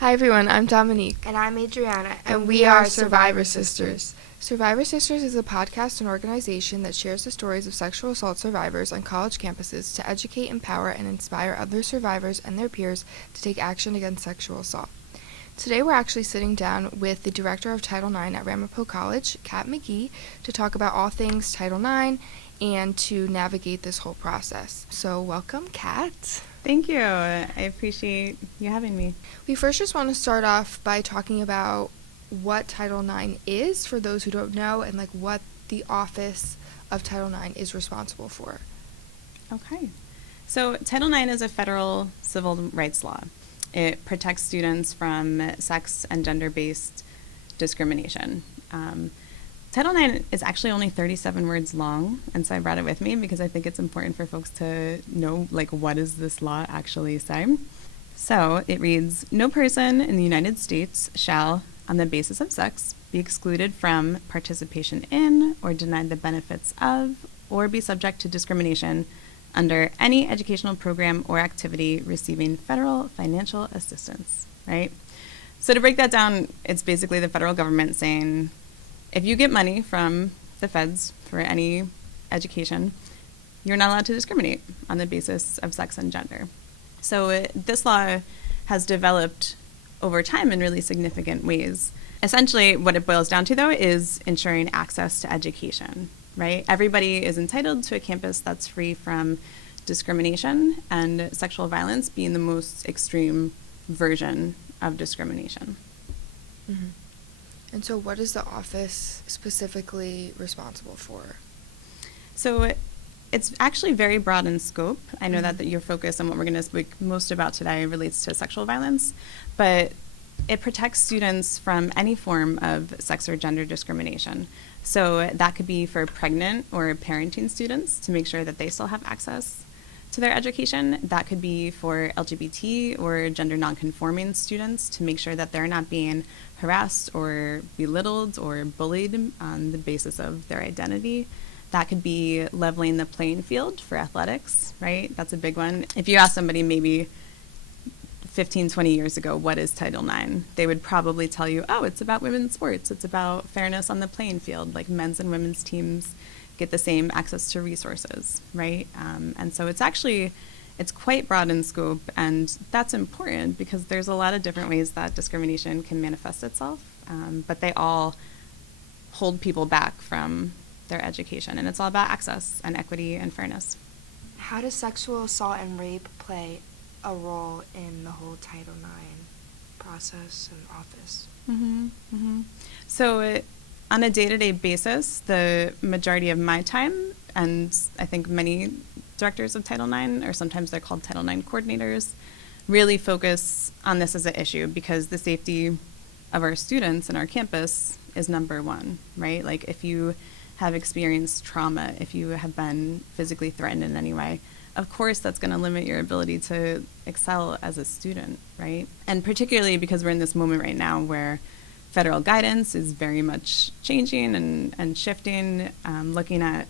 Hi everyone, I'm Dominique, And I'm Adriana, and we are Survivor Sisters. Survivor Sisters is a podcast and organization that shares the stories of sexual assault survivors on college campuses to educate, empower, and inspire other survivors and their peers to take action against sexual assault. Today we're actually sitting down with the director of Title IX at Ramapo College, Kat McGee, to talk about all things Title IX and to navigate this whole process. So welcome, Kat. Thank you. I appreciate you having me. We first just want to start off by talking about what Title IX is for those who don't know and what the Office of Title IX is responsible for. Okay. So Title IX is a federal civil rights law. It protects students from sex and gender-based discrimination. Title IX is actually only 37 words long, and so I brought it with me because I think it's important for folks to know, what does this law actually say? So it reads, no person in the United States shall, on the basis of sex, be excluded from participation in or denied the benefits of or be subject to discrimination under any educational program or activity receiving federal financial assistance, right? So to break that down, it's basically the federal government saying, if you get money from the feds for any education, you're not allowed to discriminate on the basis of sex and gender. So this law has developed over time in really significant ways. Essentially, what it boils down to, though, is ensuring access to education, right? Everybody is entitled to a campus that's free from discrimination, and sexual violence being the most extreme version of discrimination. Mm-hmm. And so what is the office specifically responsible for? So it's actually very broad in scope. I know that your focus and what we're going to speak most about today relates to sexual violence, but it protects students from any form of sex or gender discrimination. So that could be for pregnant or parenting students to make sure that they still have access to their education. That could be for LGBT or gender nonconforming students to make sure that they're not being harassed or belittled or bullied on the basis of their identity. That could be leveling the playing field for athletics, right? That's a big one. If you ask somebody maybe 15, 20 years ago, what is Title IX? They would probably tell you, oh, it's about women's sports. It's about fairness on the playing field, like men's and women's teams get the same access to resources, right? And so it's quite broad in scope, and that's important because there's a lot of different ways that discrimination can manifest itself, but they all hold people back from their education, and it's all about access and equity and fairness. how does sexual assault and rape play a role in the whole Title IX process and office? Mm-hmm, mm-hmm. So on a day-to-day basis, the majority of my time, and I think many directors of Title IX, or sometimes they're called Title IX coordinators, really focus on this as an issue because the safety of our students and our campus is number one, right? Like if you have experienced trauma, if you have been physically threatened in any way, of course that's going to limit your ability to excel as a student, right? And particularly because we're in this moment right now where federal guidance is very much changing and shifting. Looking at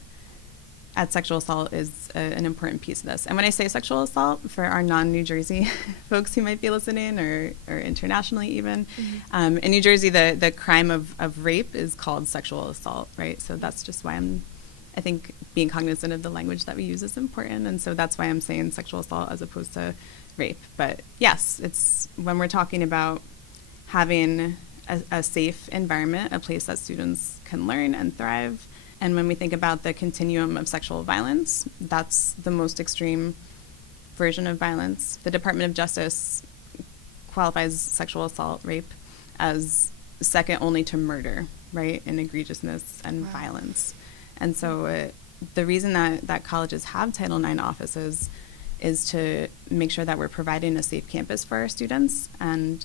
sexual assault is an important piece of this. And when I say sexual assault, for our non-New Jersey folks who might be listening, or internationally even, in New Jersey, the crime of rape is called sexual assault, right? So that's just why I think being cognizant of the language that we use is important. And so that's why I'm saying sexual assault as opposed to rape. But yes, it's when we're talking about having a safe environment, a place that students can learn and thrive. And when we think about the continuum of sexual violence, that's the most extreme version of violence. The Department of Justice qualifies sexual assault, rape, as second only to murder, right, in egregiousness and violence. And so the reason that colleges have Title IX offices is to make sure that we're providing a safe campus for our students. And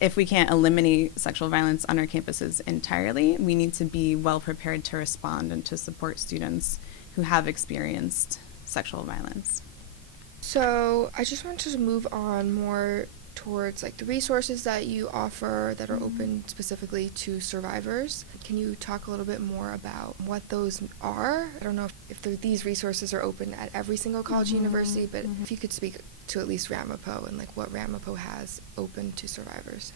if we can't eliminate sexual violence on our campuses entirely, we need to be well prepared to respond and to support students who have experienced sexual violence. So I just wanted to move on more towards the resources that you offer that are open specifically to survivors. Can you talk a little bit more about what those are? I don't know if these resources are open at every single college university, but if you could speak to at least Ramapo and like what Ramapo has open to survivors.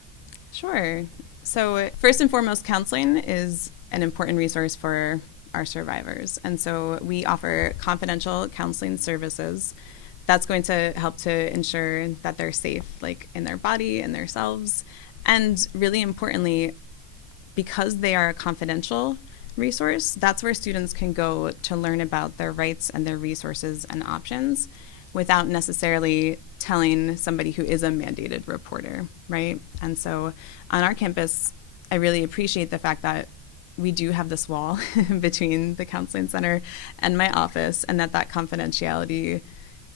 Sure. So first and foremost, counseling is an important resource for our survivors. And so we offer confidential counseling services. That's going to help to ensure that they're safe, like in their body and themselves. And really importantly, because they are a confidential resource, that's where students can go to learn about their rights and their resources and options without necessarily telling somebody who is a mandated reporter, right? And so on our campus, I really appreciate the fact that we do have this wall between the counseling center and my office, and that confidentiality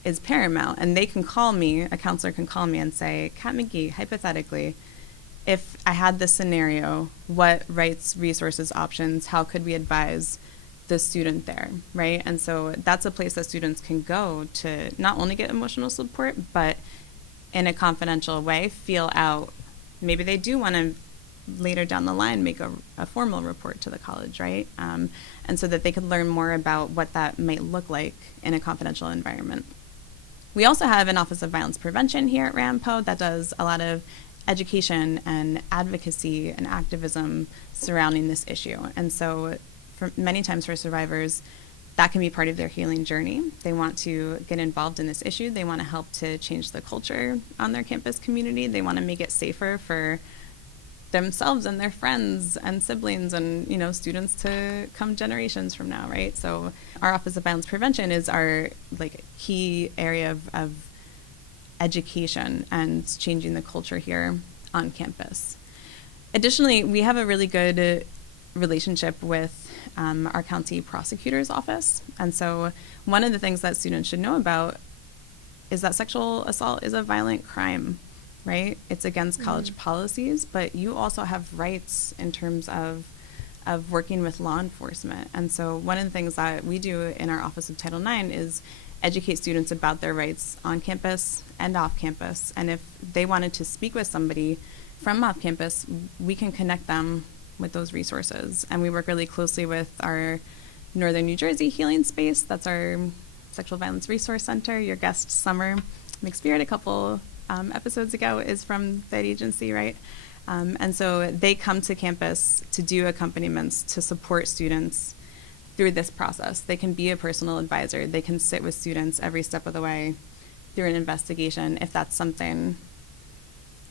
is paramount. And they can call me, a counselor can call me and say, Kat McGee, hypothetically, if I had this scenario, what rights, resources, options, how could we advise the student there, right? And so that's a place that students can go to not only get emotional support, but in a confidential way, feel out, maybe they do want to later down the line make a formal report to the college, right? And so that they could learn more about what that might look like in a confidential environment. We also have an Office of Violence Prevention here at Ramapo that does a lot of education and advocacy and activism surrounding this issue. And so many times for survivors, that can be part of their healing journey. They want to get involved in this issue. They want to help to change the culture on their campus community. They want to make it safer for themselves and their friends and siblings and, you know, students to come generations from now, right? So our Office of Violence Prevention is our like key area of education and changing the culture here on campus. Additionally, we have a really good relationship with our county prosecutor's office. And so one of the things that students should know about is that sexual assault is a violent crime, right? It's against college policies, but you also have rights in terms of working with law enforcement. And so one of the things that we do in our Office of Title IX is educate students about their rights on campus and off campus. And if they wanted to speak with somebody from off campus, we can connect them with those resources. And we work really closely with our Northern New Jersey Healing Space. That's our Sexual Violence Resource Center. Your guest, Summer McSpirit, a couple episodes ago, is from that agency, right? And so they come to campus to do accompaniments to support students through this process. They can be a personal advisor. They can sit with students every step of the way through an investigation if that's something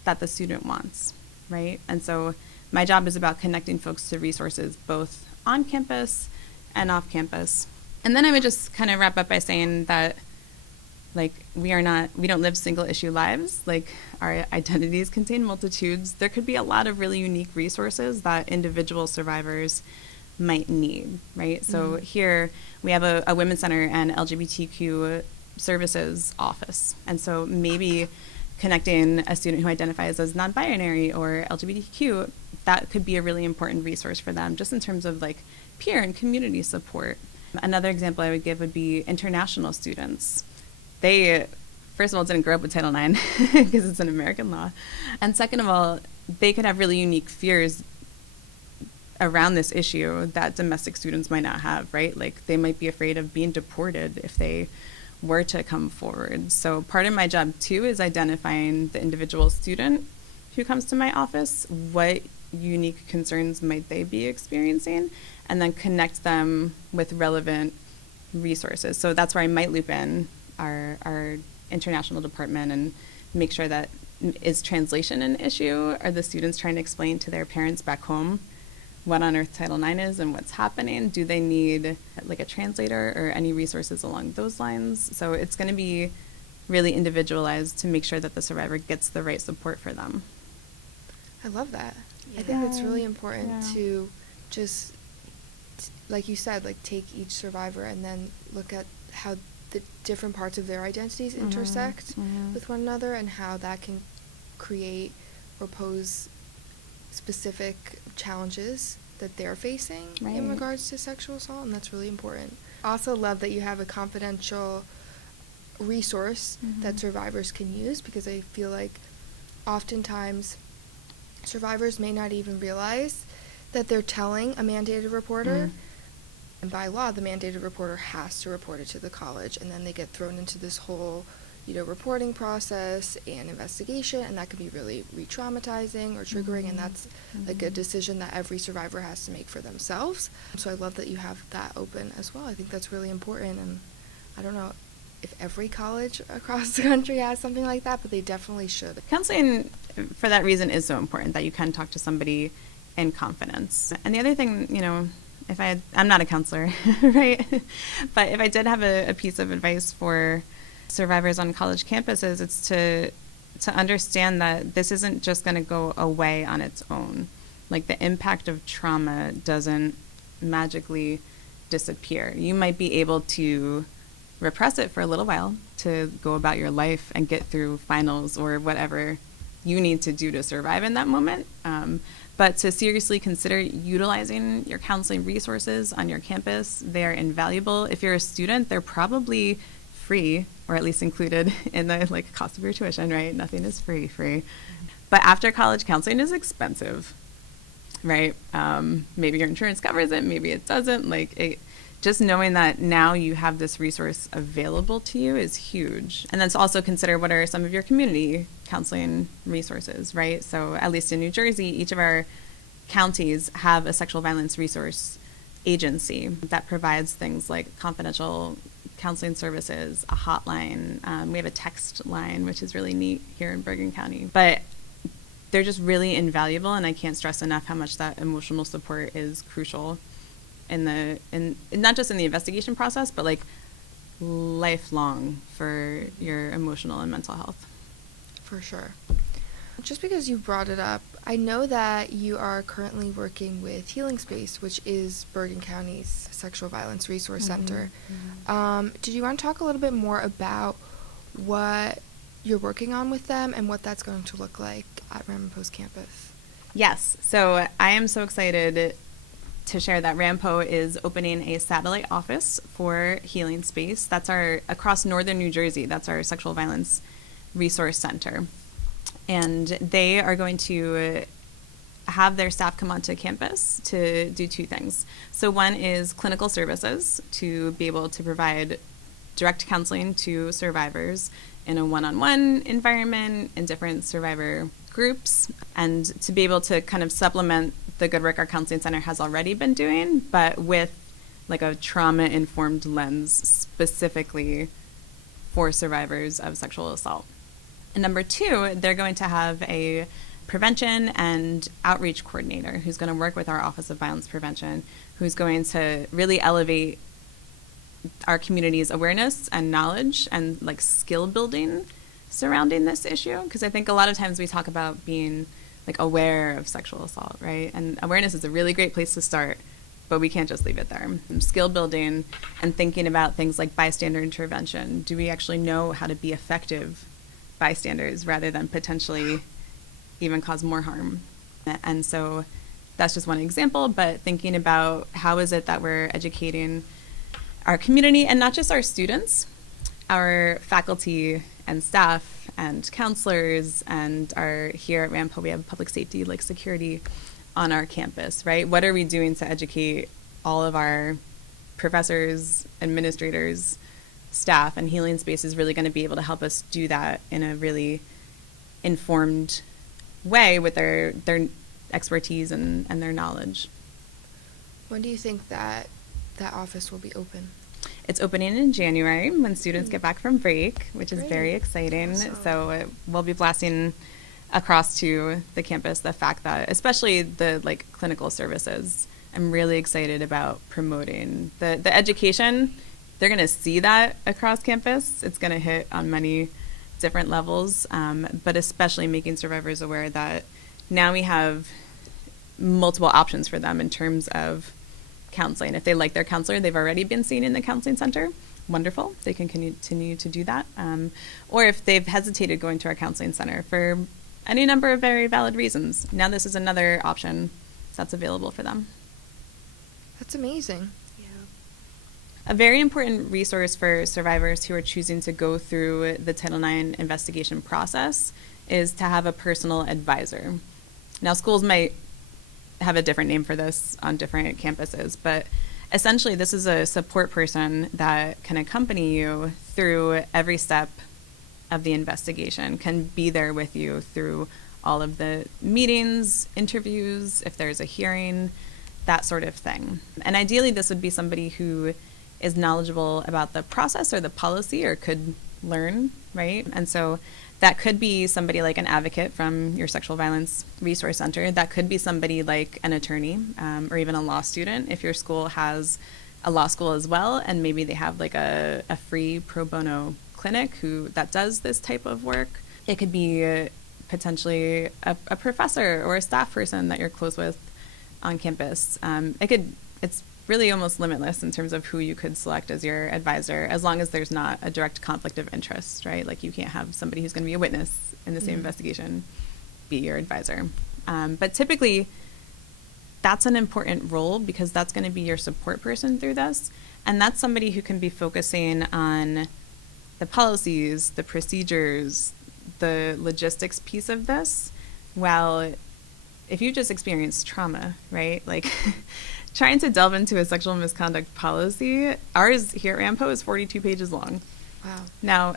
that the student wants, right? And so my job is about connecting folks to resources both on campus and off campus. And then I would just kind of wrap up by saying that like we don't live single issue lives. Like our identities contain multitudes. There could be a lot of really unique resources that individual survivors might need, right? So here we have a Women's Center and LGBTQ services office. And so maybe connecting a student who identifies as non-binary or LGBTQ, that could be a really important resource for them just in terms of like peer and community support. Another example I would give would be international students. They, first of all, didn't grow up with Title IX because it's an American law. And second of all, they could have really unique fears around this issue that domestic students might not have, right? Like they might be afraid of being deported if they were to come forward. So part of my job too is identifying the individual student who comes to my office, what unique concerns might they be experiencing, and then connect them with relevant resources. So that's where I might loop in our international department and make sure that is translation an issue? Are the students trying to explain to their parents back home what on earth Title IX is and what's happening? Do they need like a translator or any resources along those lines? So it's going to be really individualized to make sure that the survivor gets the right support for them. I love that. Yeah. I think it's really important to just, like you said, like take each survivor and then look at how the different parts of their identities intersect with one another and how that can create or pose specific challenges that they're facing in regards to sexual assault, and that's really important. Also love that you have a confidential resource that survivors can use, because I feel like oftentimes survivors may not even realize that they're telling a mandated reporter, and by law the mandated reporter has to report it to the college, and then they get thrown into this whole reporting process and investigation, and that can be really re-traumatizing or triggering, and that's like a decision that every survivor has to make for themselves. So I love that you have that open as well. I think that's really important, and I don't know if every college across the country has something like that, but they definitely should. Counseling, for that reason, is so important, that you can talk to somebody in confidence. And the other thing, I'm not a counselor, right? But if I did have a piece of advice for survivors on college campuses, it's to understand that this isn't just going to go away on its own. Like, the impact of trauma doesn't magically disappear. You might be able to repress it for a little while to go about your life and get through finals or whatever you need to do to survive in that moment. But to seriously consider utilizing your counseling resources on your campus, they are invaluable. If you're a student, they're probably free, or at least included in the cost of your tuition, right? Nothing is free. But after college, counseling is expensive, right? Maybe your insurance covers it, maybe it doesn't. Just knowing that now you have this resource available to you is huge. And then to also consider, what are some of your community counseling resources, right? So at least in New Jersey, each of our counties have a sexual violence resource agency that provides things like confidential counseling services, a hotline. We have a text line, which is really neat here in Bergen County. But they're just really invaluable, and I can't stress enough how much that emotional support is crucial in not just in the investigation process, but lifelong for your emotional and mental health. For sure. Just because you brought it up, I know that you are currently working with Healing Space, which is Bergen County's Sexual Violence Resource Center. Did you want to talk a little bit more about what you're working on with them and what that's going to look like at Ramapo's campus? Yes. So I am so excited to share that Ramapo is opening a satellite office for Healing Space. That's across northern New Jersey. That's our Sexual Violence Resource Center. And they are going to have their staff come onto campus to do two things. So one is clinical services, to be able to provide direct counseling to survivors in a one-on-one environment, in different survivor groups, and to be able to kind of supplement the good work our counseling center has already been doing, but with a trauma-informed lens specifically for survivors of sexual assault. And number two, they're going to have a prevention and outreach coordinator who's going to work with our Office of Violence Prevention, who's going to really elevate our community's awareness and knowledge and skill building surrounding this issue. Because I think a lot of times we talk about being aware of sexual assault, right? And awareness is a really great place to start, but we can't just leave it there. Skill building and thinking about things like bystander intervention. Do we actually know how to be effective bystanders rather than potentially even cause more harm? And so that's just one example, but thinking about how is it that we're educating our community, and not just our students, our faculty and staff and counselors, and here at Ramapo we have public safety, security on our campus, right? What are we doing to educate all of our professors, administrators, staff? And Healing Space is really going to be able to help us do that in a really informed way with their expertise and their knowledge. When do you think that office will be open? It's opening in January when students get back from break, which is Great. very exciting. Awesome. So we'll be blasting across to the campus the fact that, especially the clinical services, I'm really excited about promoting the education. They're going to see that across campus. It's going to hit on many different levels, but especially making survivors aware that now we have multiple options for them in terms of counseling. If they like their counselor, they've already been seen in the counseling center, wonderful. They can continue to do that. Or if they've hesitated going to our counseling center for any number of very valid reasons, now this is another option that's available for them. That's amazing. A very important resource for survivors who are choosing to go through the Title IX investigation process is to have a personal advisor. Now, schools might have a different name for this on different campuses, but essentially this is a support person that can accompany you through every step of the investigation, can be there with you through all of the meetings, interviews, if there's a hearing, that sort of thing. And ideally, this would be somebody who is knowledgeable about the process or the policy or could learn, right? And so that could be somebody like an advocate from your sexual violence resource center. That could be somebody like an attorney or even a law student if your school has a law school as well, and maybe they have like a free pro bono clinic that does this type of work. It could be potentially a professor or a staff person that you're close with on campus. It's really almost limitless in terms of who you could select as your advisor, as long as there's not a direct conflict of interest, right? Like you can't have somebody who's going to be a witness in the same investigation be your advisor. But typically, that's an important role because that's going to be your support person through this. And that's somebody who can be focusing on the policies, the procedures, the logistics piece of this. While if you just experienced trauma, right? Like trying to delve into a sexual misconduct policy, ours here at Ramapo is 42 pages long. Wow. Now,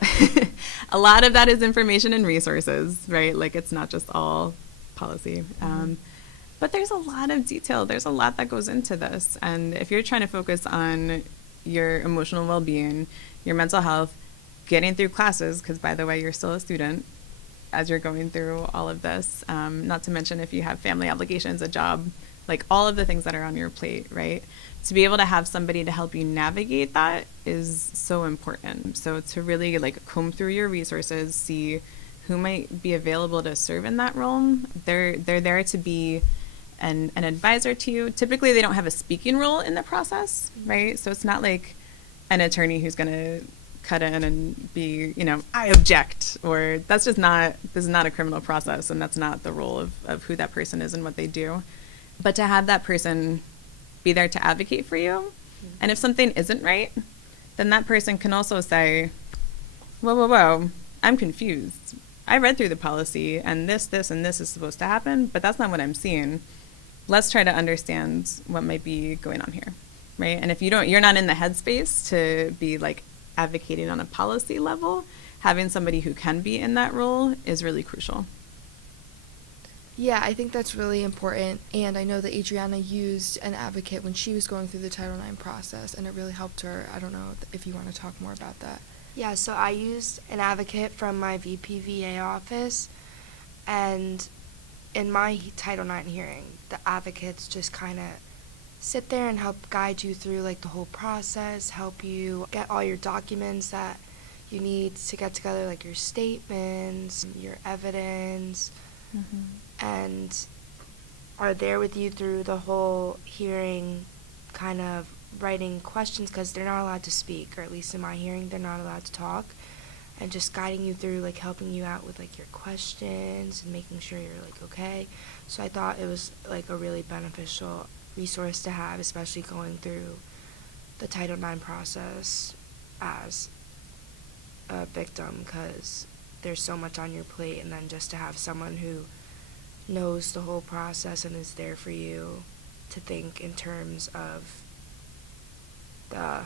a lot of that is information and resources, right? Like it's not just all policy. But there's a lot of detail. There's a lot that goes into this. And if you're trying to focus on your emotional well-being, your mental health, getting through classes, because by the way, you're still a student as you're going through all of this, not to mention if you have family obligations, a job, like all of the things that are on your plate, right? To be able to have somebody to help you navigate that is so important. So to really like comb through your resources, see who might be available to serve in that role. They're there to be an advisor to you. Typically, they don't have a speaking role in the process, right? So it's not like an attorney who's going to cut in and be, I object, or this is not a criminal process, and that's not the role of who that person is and what they do. But to have that person be there to advocate for you, and if something isn't right, then that person can also say, whoa, I'm confused. I read through the policy, and this, and this is supposed to happen, but that's not what I'm seeing. Let's try to understand what might be going on here, right? And if you're not in the headspace to be like advocating on a policy level, having somebody who can be in that role is really crucial. Yeah, I think that's really important, and I know that Adriana used an advocate when she was going through the Title IX process, and it really helped her. I don't know if you want to talk more about that. Yeah, so I used an advocate from my VPVA office, and in my Title IX hearing, the advocates just kind of sit there and help guide you through like the whole process, help you get all your documents that you need to get together, like your statements, your evidence, and are there with you through the whole hearing, kind of writing questions, because they're not allowed to speak, or at least in my hearing, they're not allowed to talk, and just guiding you through, like helping you out with like your questions and making sure you're like okay. So I thought it was like a really beneficial resource to have, especially going through the Title IX process as a victim, because there's so much on your plate, and then just to have someone who knows the whole process and is there for you to think in terms of the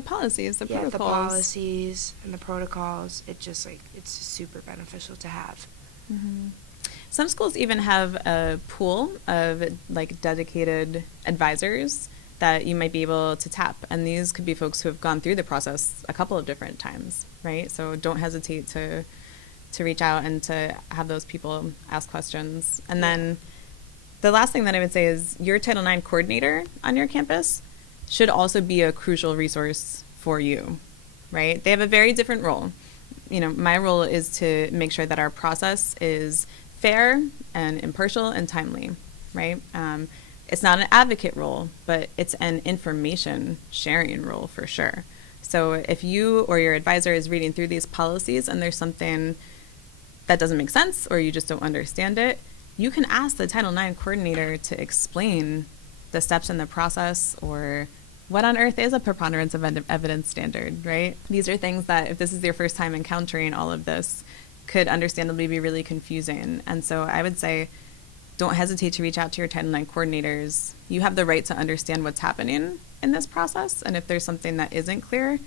policies, the protocols. The policies and the protocols. It's super beneficial to have. Some schools even have a pool of like dedicated advisors that you might be able to tap, and these could be folks who have gone through the process a couple of different times, right? So don't hesitate to reach out and to have those people ask questions. And then the last thing that I would say is your Title IX coordinator on your campus should also be a crucial resource for you, right? They have a very different role. My role is to make sure that our process is fair and impartial and timely, right? It's not an advocate role, but it's an information sharing role for sure. So if you or your advisor is reading through these policies and there's something that doesn't make sense or you just don't understand it, you can ask the Title IX coordinator to explain the steps in the process, or what on earth is a preponderance of evidence standard, right? These are things that, if this is your first time encountering all of this, could understandably be really confusing. And so I would say, don't hesitate to reach out to your Title IX coordinators. You have the right to understand what's happening in this process, and if there's something that isn't clear,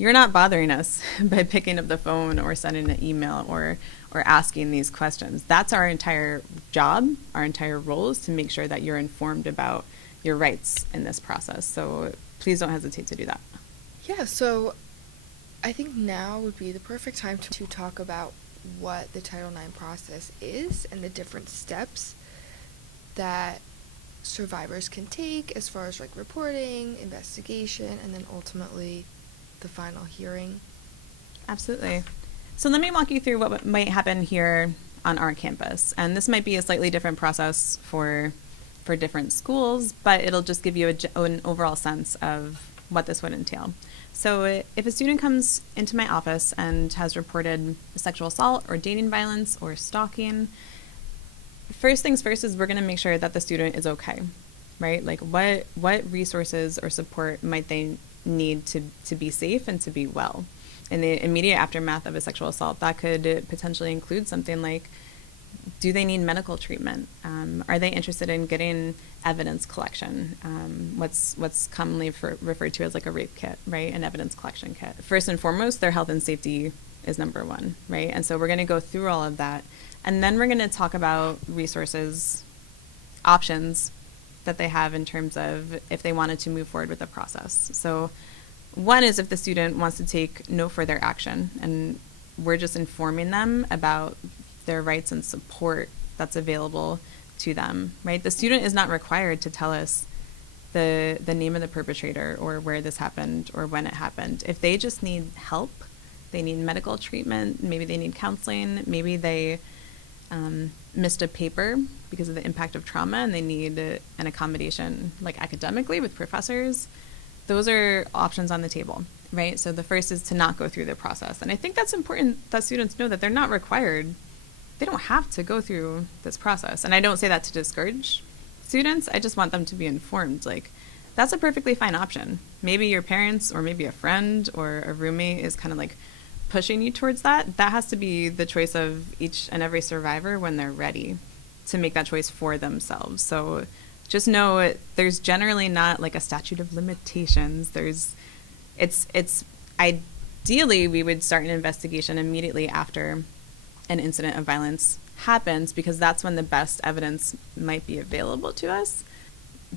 you're not bothering us by picking up the phone or sending an email or asking these questions. That's our entire job, our entire role is to make sure that you're informed about your rights in this process. So please don't hesitate to do that. Yeah, so I think now would be the perfect time to talk about what the Title IX process is and the different steps that survivors can take as far as like reporting, investigation, and then ultimately the final hearing. Absolutely. So let me walk you through what might happen here on our campus. And this might be a slightly different process for different schools, but it'll just give you an overall sense of what this would entail. So if a student comes into my office and has reported sexual assault or dating violence or stalking, first things first is we're going to make sure that the student is okay, right? Like what resources or support might they need to be safe and to be well? In the immediate aftermath of a sexual assault, that could potentially include something like, do they need medical treatment? Are they interested in getting evidence collection? What's commonly referred to as like a rape kit, right? An evidence collection kit. First and foremost, their health and safety is number one, right? And so we're going to go through all of that. And then we're going to talk about resources, options that they have in terms of if they wanted to move forward with the process. So one is if the student wants to take no further action, and we're just informing them about their rights and support that's available to them, right? The student is not required to tell us the name of the perpetrator or where this happened or when it happened. If they just need help, they need medical treatment, maybe they need counseling, maybe they missed a paper because of the impact of trauma and they need an accommodation like academically with professors, those are options on the table, right? So the first is to not go through the process. And I think that's important that students know that they're not required. They don't have to go through this process. And I don't say that to discourage students. I just want them to be informed. Like, that's a perfectly fine option. Maybe your parents or maybe a friend or a roommate is kind of like pushing you towards that. That has to be the choice of each and every survivor when they're ready to make that choice for themselves. So just know there's generally not like a statute of limitations. It's ideally we would start an investigation immediately after an incident of violence happens because that's when the best evidence might be available to us.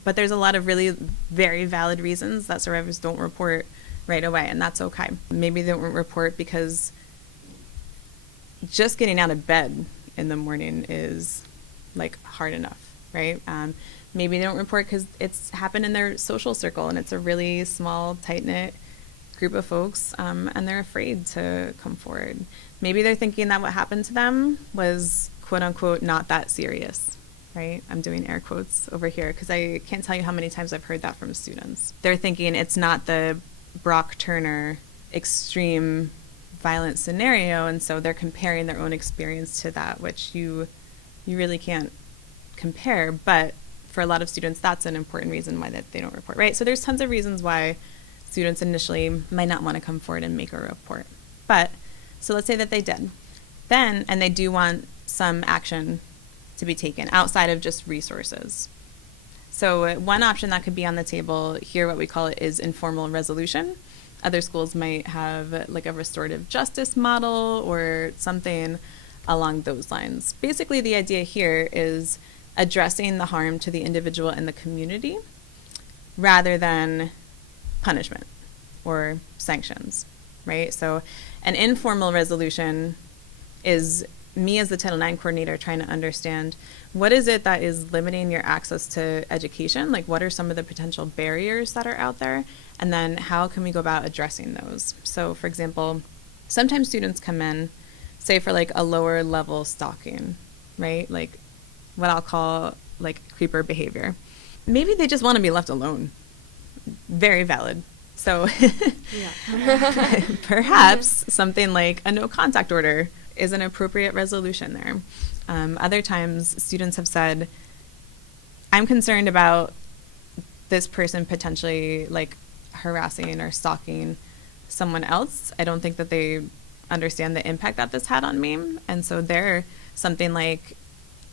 But there's a lot of really very valid reasons that survivors don't report right away, and that's okay. Maybe they don't report because just getting out of bed in the morning is like hard enough, right? Maybe they don't report because it's happened in their social circle and it's a really small, tight-knit group of folks, and they're afraid to come forward. Maybe they're thinking that what happened to them was quote-unquote not that serious, right? I'm doing air quotes over here because I can't tell you how many times I've heard that from students. They're thinking it's not the Brock Turner extreme violent scenario, and so they're comparing their own experience to that, which you really can't compare. But for a lot of students, that's an important reason why that they don't report, right? So there's tons of reasons why students initially might not want to come forward and make a report. But so let's say that they did. Then, and they do want some action to be taken outside of just resources. So one option that could be on the table here, what we call it, is informal resolution. Other schools might have like a restorative justice model or something along those lines. Basically, the idea here is addressing the harm to the individual and the community rather than punishment or sanctions, right? So an informal resolution is me as the Title IX coordinator trying to understand what is it that is limiting your access to education? Like, what are some of the potential barriers that are out there? And then how can we go about addressing those? So, for example, sometimes students come in, say for like a lower level stalking, right? Like what I'll call like creeper behavior. Maybe they just want to be left alone. Very valid. So perhaps something like a no contact order is an appropriate resolution there. Other times students have said, I'm concerned about this person potentially like harassing or stalking someone else. I don't think that they understand the impact that this had on me. And so they're something like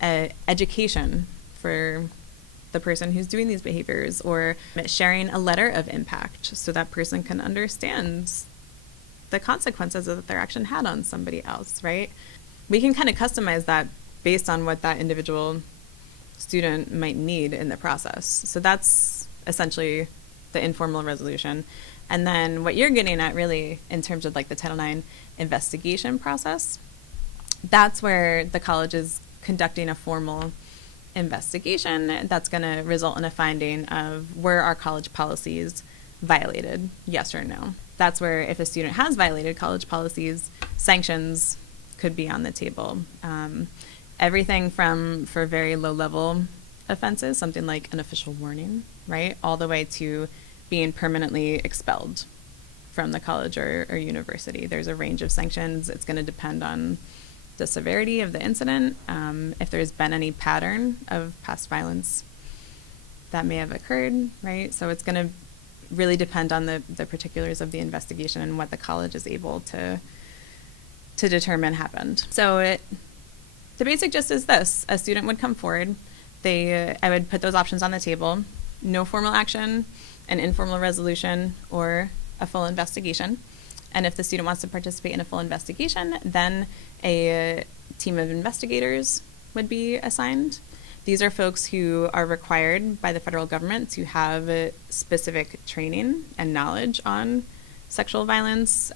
education for the person who's doing these behaviors, or sharing a letter of impact so that person can understand the consequences that their action had on somebody else, right? We can kind of customize that based on what that individual student might need in the process. So that's essentially the informal resolution. And then what you're getting at really in terms of like the Title IX investigation process, that's where the college is conducting a formal investigation that's going to result in a finding of were our college policies violated, yes or no. That's where if a student has violated college policies, sanctions could be on the table. Everything from for very low level offenses, something like an official warning, right, all the way to being permanently expelled from the college or university. There's a range of sanctions. It's going to depend on the severity of the incident, if there's been any pattern of past violence that may have occurred, right? So it's going to really depend on the particulars of the investigation and what the college is able to determine happened. So the basic gist is this: a student would come forward. I would put those options on the table: no formal action, an informal resolution, or a full investigation. And if the student wants to participate in a full investigation, then a team of investigators would be assigned. These are folks who are required by the federal government to have specific training and knowledge on sexual violence,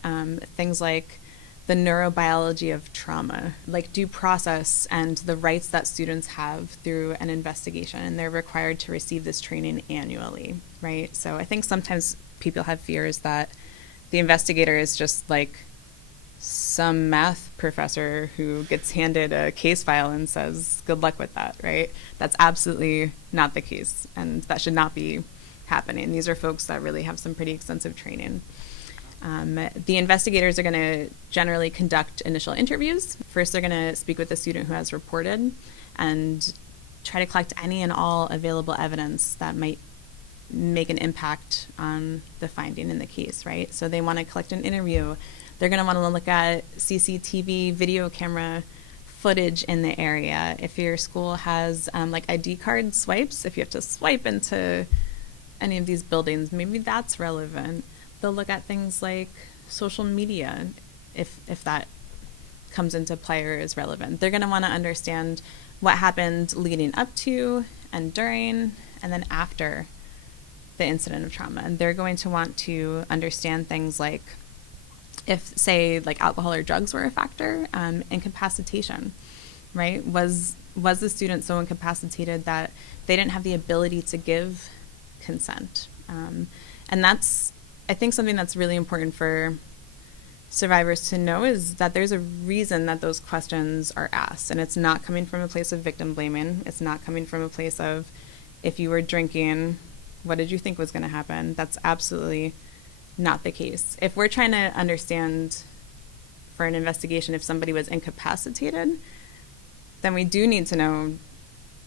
things like the neurobiology of trauma, like due process and the rights that students have through an investigation. And they're required to receive this training annually, right? So I think sometimes people have fears that the investigator is just like some math professor who gets handed a case file and says, good luck with that, right? That's absolutely not the case, and that should not be happening. These are folks that really have some pretty extensive training. The investigators are going to generally conduct initial interviews. First, they're going to speak with the student who has reported and try to collect any and all available evidence that might make an impact on the finding in the case, right? So they want to collect an interview. They're going to want to look at CCTV video camera footage in the area. If your school has like ID card swipes, if you have to swipe into any of these buildings, maybe that's relevant. They'll look at things like social media, if that comes into play or is relevant. They're going to want to understand what happened leading up to and during and then after the incident of trauma. And they're going to want to understand things like if, say, like alcohol or drugs were a factor, incapacitation, right? Was the student so incapacitated that they didn't have the ability to give consent? And that's, I think, something that's really important for survivors to know, is that there's a reason that those questions are asked. And it's not coming from a place of victim blaming. It's not coming from a place of, if you were drinking, what did you think was going to happen? That's absolutely not the case. If we're trying to understand for an investigation if somebody was incapacitated, then we do need to know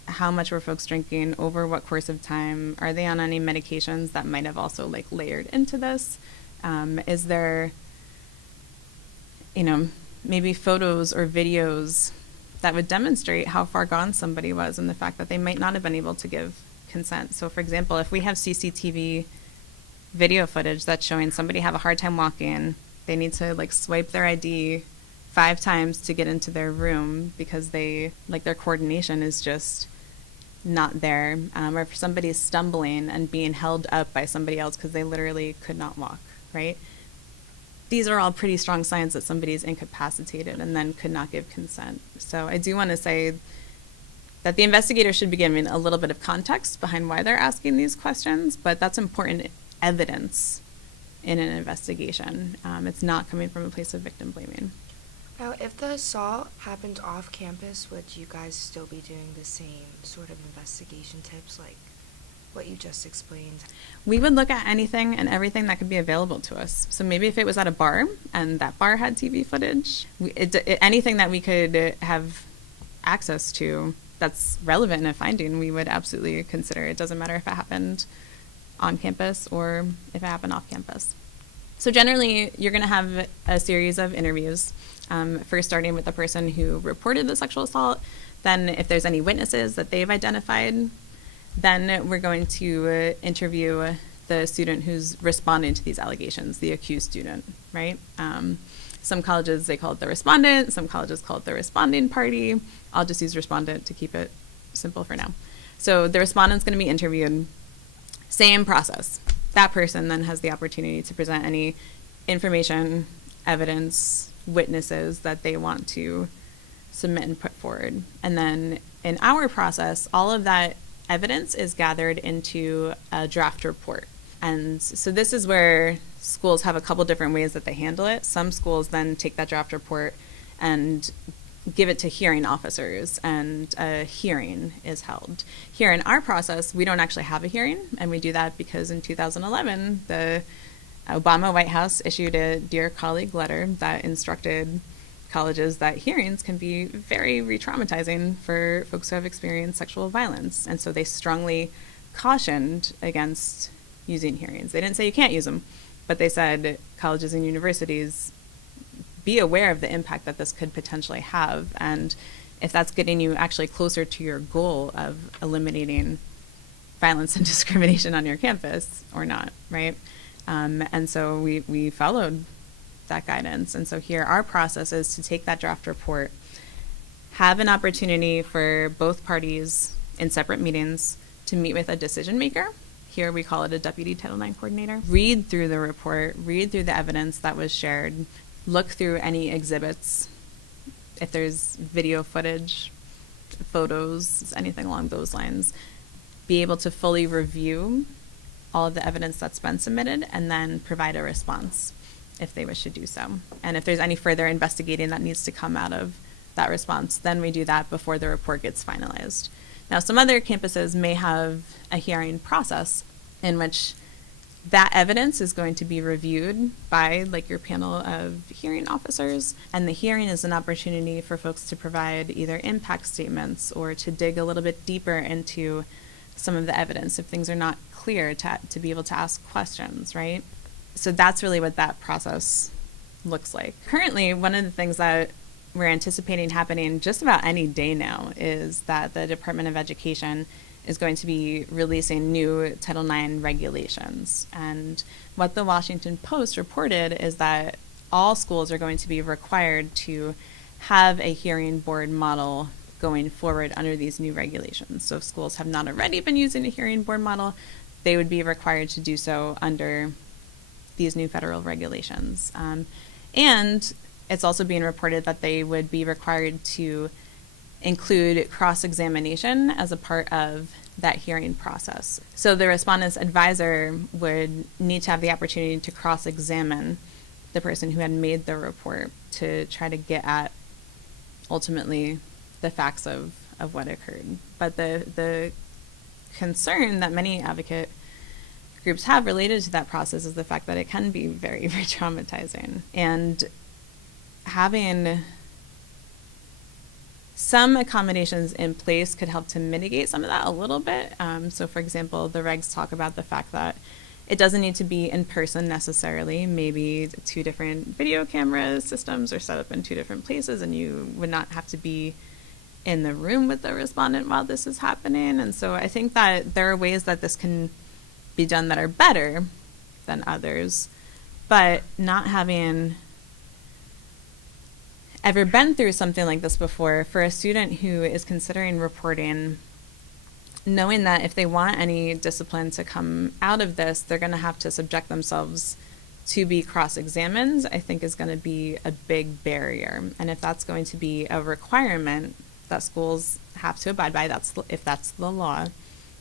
how much were folks drinking, over what course of time, are they on any medications that might have also like layered into this? Is there, maybe photos or videos that would demonstrate how far gone somebody was and the fact that they might not have been able to give consent. So for example, if we have CCTV video footage that's showing somebody have a hard time walking, they need to like swipe their ID 5 times to get into their room because their coordination is just not there, or if somebody's stumbling and being held up by somebody else because they literally could not walk, right? These are all pretty strong signs that somebody's incapacitated and then could not give consent. So I do want to say that the investigator should be given a little bit of context behind why they're asking these questions, but that's important evidence in an investigation. It's not coming from a place of victim blaming. Now, if the assault happened off campus, would you guys still be doing the same sort of investigation tips like what you just explained? We would look at anything and everything that could be available to us. So maybe if it was at a bar and that bar had TV footage, anything that we could have access to that's relevant in a finding, we would absolutely consider. It doesn't matter if it happened on campus or if it happened off campus. So generally, you're going to have a series of interviews, first starting with the person who reported the sexual assault. Then if there's any witnesses that they've identified, then we're going to interview the student who's responding to these allegations, the accused student, right? Some colleges, they call it the respondent. Some colleges call it the responding party. I'll just use respondent to keep it simple for now. So the respondent's going to be interviewed. Same process. That person then has the opportunity to present any information, evidence, witnesses that they want to submit and put forward. And then in our process, all of that evidence is gathered into a draft report. And so this is where schools have a couple different ways that they handle it. Some schools then take that draft report and give it to hearing officers, and a hearing is held. Here in our process, we don't actually have a hearing, and we do that because in 2011, the Obama White House issued a Dear Colleague letter that instructed colleges that hearings can be very re-traumatizing for folks who have experienced sexual violence. And so they strongly cautioned against using hearings. They didn't say you can't use them, but they said colleges and universities, be aware of the impact that this could potentially have, and if that's getting you actually closer to your goal of eliminating violence and discrimination on your campus or not, right? And so we followed that guidance. And so here our process is to take that draft report, have an opportunity for both parties in separate meetings to meet with a decision maker. Here we call it a deputy Title IX coordinator. Read through the report, read through the evidence that was shared, look through any exhibits, if there's video footage, photos, anything along those lines, be able to fully review all of the evidence that's been submitted, and then provide a response if they wish to do so. And if there's any further investigating that needs to come out of that response, then we do that before the report gets finalized. Now, some other campuses may have a hearing process in which that evidence is going to be reviewed by like your panel of hearing officers, and the hearing is an opportunity for folks to provide either impact statements or to dig a little bit deeper into some of the evidence if things are not clear, to be able to ask questions, right? So that's really what that process looks like. Currently, one of the things that we're anticipating happening just about any day now is that the Department of Education is going to be releasing new Title IX regulations. And what the Washington Post reported is that all schools are going to be required to have a hearing board model going forward under these new regulations. So if schools have not already been using a hearing board model, they would be required to do so under these new federal regulations. And it's also being reported that they would be required to include cross-examination as a part of that hearing process. So the respondent's advisor would need to have the opportunity to cross-examine the person who had made the report to try to get at ultimately the facts of what occurred. But the concern that many advocate groups have related to that process is the fact that it can be very, very traumatizing. And having some accommodations in place could help to mitigate some of that a little bit. So for example, the regs talk about the fact that it doesn't need to be in person necessarily. Maybe 2 different video camera systems are set up in 2 different places, and you would not have to be in the room with the respondent while this is happening. And so I think that there are ways that this can be done that are better than others, but not having ever been through something like this before, for a student who is considering reporting, knowing that if they want any discipline to come out of this, they're going to have to subject themselves to be cross-examined, I think is going to be a big barrier. And if that's going to be a requirement that schools have to abide by, if that's the law,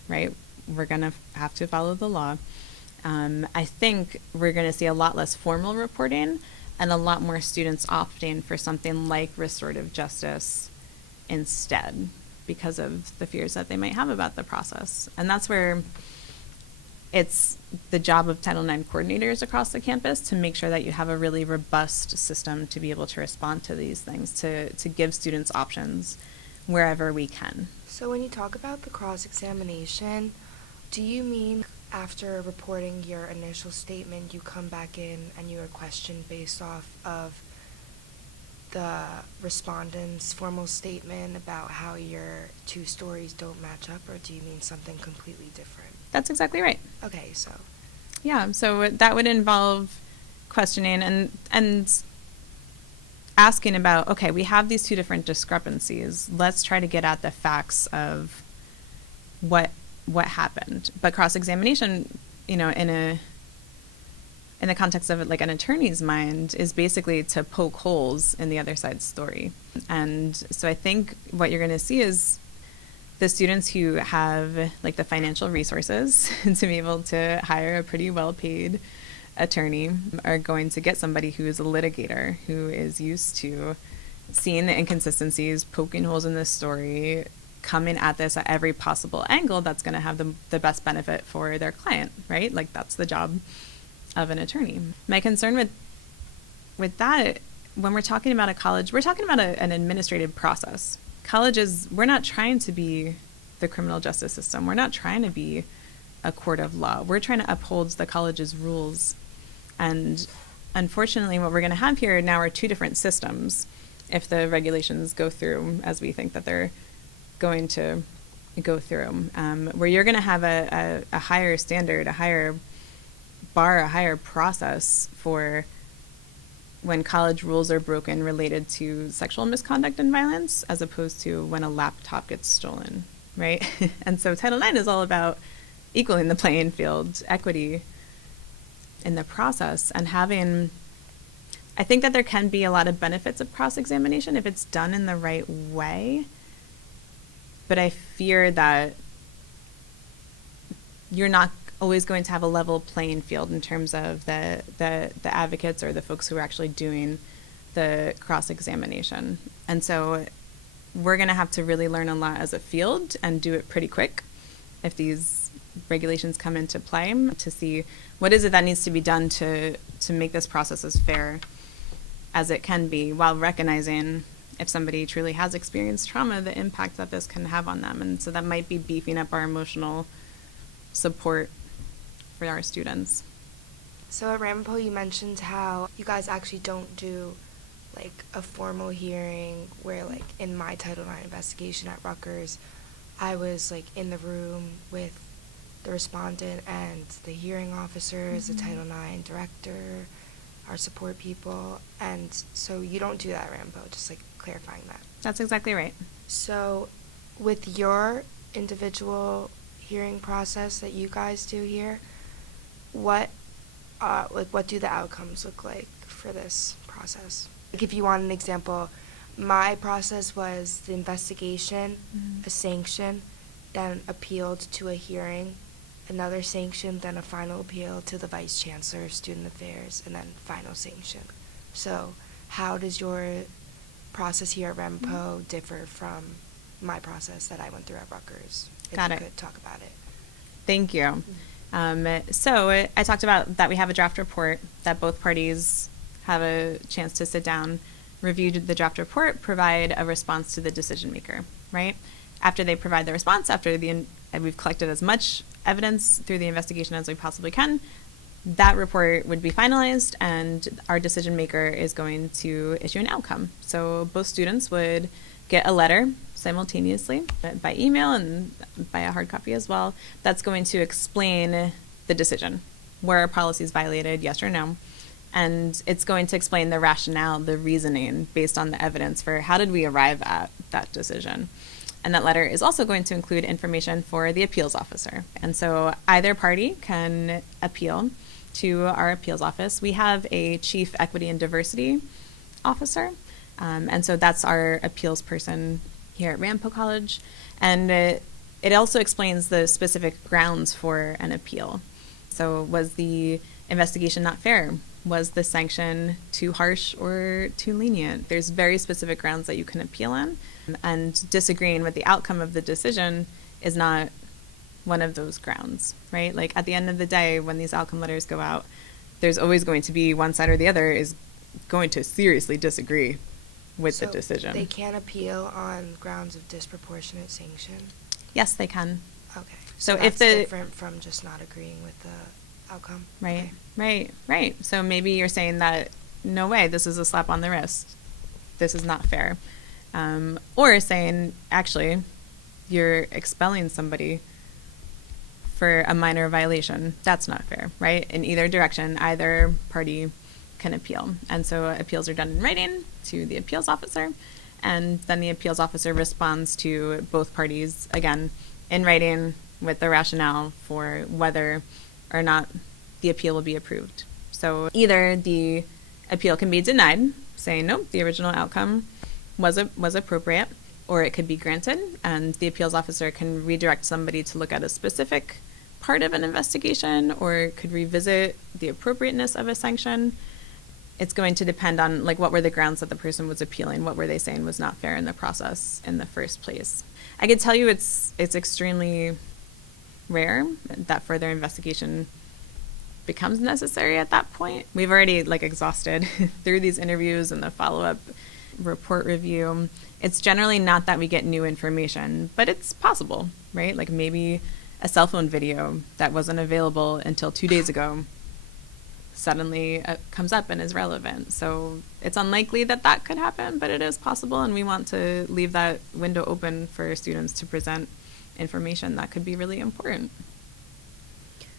right? We're going to have to follow the law. I think we're going to see a lot less formal reporting and a lot more students opting for something like restorative justice instead, because of the fears that they might have about the process. And that's where it's the job of Title IX coordinators across the campus to make sure that you have a really robust system to be able to respond to these things, to give students options wherever we can. So when you talk about the cross-examination, do you mean after reporting your initial statement, you come back in and you are questioned based off of the respondent's formal statement about how your 2 stories don't match up, or do you mean something completely different? That's exactly right. Okay, so Yeah, so that would involve questioning and asking about, okay, we have these two different discrepancies. Let's try to get at the facts of what happened. But cross-examination, in the context of it, like an attorney's mind, is basically to poke holes in the other side's story. And so I think what you're going to see is the students who have like the financial resources to be able to hire a pretty well-paid attorney are going to get somebody who is a litigator, who is used to seeing the inconsistencies, poking holes in this story, coming at this at every possible angle that's going to have the best benefit for their client, right? Like that's the job of an attorney. My concern with that, when we're talking about a college, we're talking about an administrative process. Colleges, we're not trying to be the criminal justice system. We're not trying to be a court of law. We're trying to uphold the college's rules. And unfortunately, what we're going to have here now are two different systems if the regulations go through as we think that they're going to go through, where you're going to have a higher standard, a higher bar, a higher process for when college rules are broken related to sexual misconduct and violence, as opposed to when a laptop gets stolen, right? And so Title IX is all about equaling the playing field, equity in the process, and I think that there can be a lot of benefits of cross-examination if it's done in the right way, but I fear that you're not always going to have a level playing field in terms of the advocates or the folks who are actually doing the cross-examination. And so we're going to have to really learn a lot as a field and do it pretty quick if these regulations come into play, to see what is it that needs to be done to make this process as fair as it can be, while recognizing if somebody truly has experienced trauma, the impact that this can have on them. And so that might be beefing up our emotional support for our students. So at Ramapo, you mentioned how you guys actually don't do like a formal hearing where, like in my Title IX investigation at Rutgers, I was like in the room with the respondent and the hearing officers, the Title IX director, our support people, and so you don't do that at Ramapo, just like clarifying that. That's exactly right. So with your individual hearing process that you guys do here, what do the outcomes look like for this process? Like if you want an example, my process was the investigation, a sanction, then appealed to a hearing, another sanction, then a final appeal to the Vice Chancellor of Student Affairs, and then final sanction. So how does your process here at Ramapo differ from my process that I went through at Rutgers? If Got you it. could talk about it. Thank you. So I talked about that we have a draft report that both parties have a chance to sit down, review the draft report, provide a response to the decision maker, right? After they provide the response, we've collected as much evidence through the investigation as we possibly can, that report would be finalized and our decision maker is going to issue an outcome. So both students would get a letter simultaneously by email and by a hard copy as well. That's going to explain the decision. Were our policies violated, yes or no? And it's going to explain the rationale, the reasoning based on the evidence for how did we arrive at that decision. And that letter is also going to include information for the appeals officer. And so either party can appeal to our appeals office. We have a chief equity and diversity officer. And so that's our appeals person here at Ramapo College. And it also explains the specific grounds for an appeal. So was the investigation not fair? Was the sanction too harsh or too lenient? There's very specific grounds that you can appeal on. And disagreeing with the outcome of the decision is not one of those grounds, right? Like at the end of the day, when these outcome letters go out, there's always going to be one side or the other is going to seriously disagree with the decision. They can't appeal on grounds of disproportionate sanction? Yes, they can. Okay. So that's if the different from just not agreeing with the outcome? Right, Okay. right. So maybe you're saying that, no way, this is a slap on the wrist. This is not fair. Or saying, actually, you're expelling somebody for a minor violation. That's not fair, right? In either direction, either party can appeal. And so appeals are done in writing to the appeals officer, and then the appeals officer responds to both parties, again, in writing with the rationale for whether or not the appeal will be approved. So either the appeal can be denied, saying, nope, the original outcome was appropriate, or it could be granted, and the appeals officer can redirect somebody to look at a specific part of an investigation, or could revisit the appropriateness of a sanction. It's going to depend on, like, what were the grounds that the person was appealing? What were they saying was not fair in the process in the first place? I could tell you it's extremely rare that further investigation becomes necessary at that point. We've already, like, exhausted through these interviews and the follow-up report review. It's generally not that we get new information, but it's possible, right? Like, maybe a cell phone video that wasn't available until 2 days ago suddenly comes up and is relevant. So it's unlikely that that could happen, but it is possible, and we want to leave that window open for students to present information that could be really important.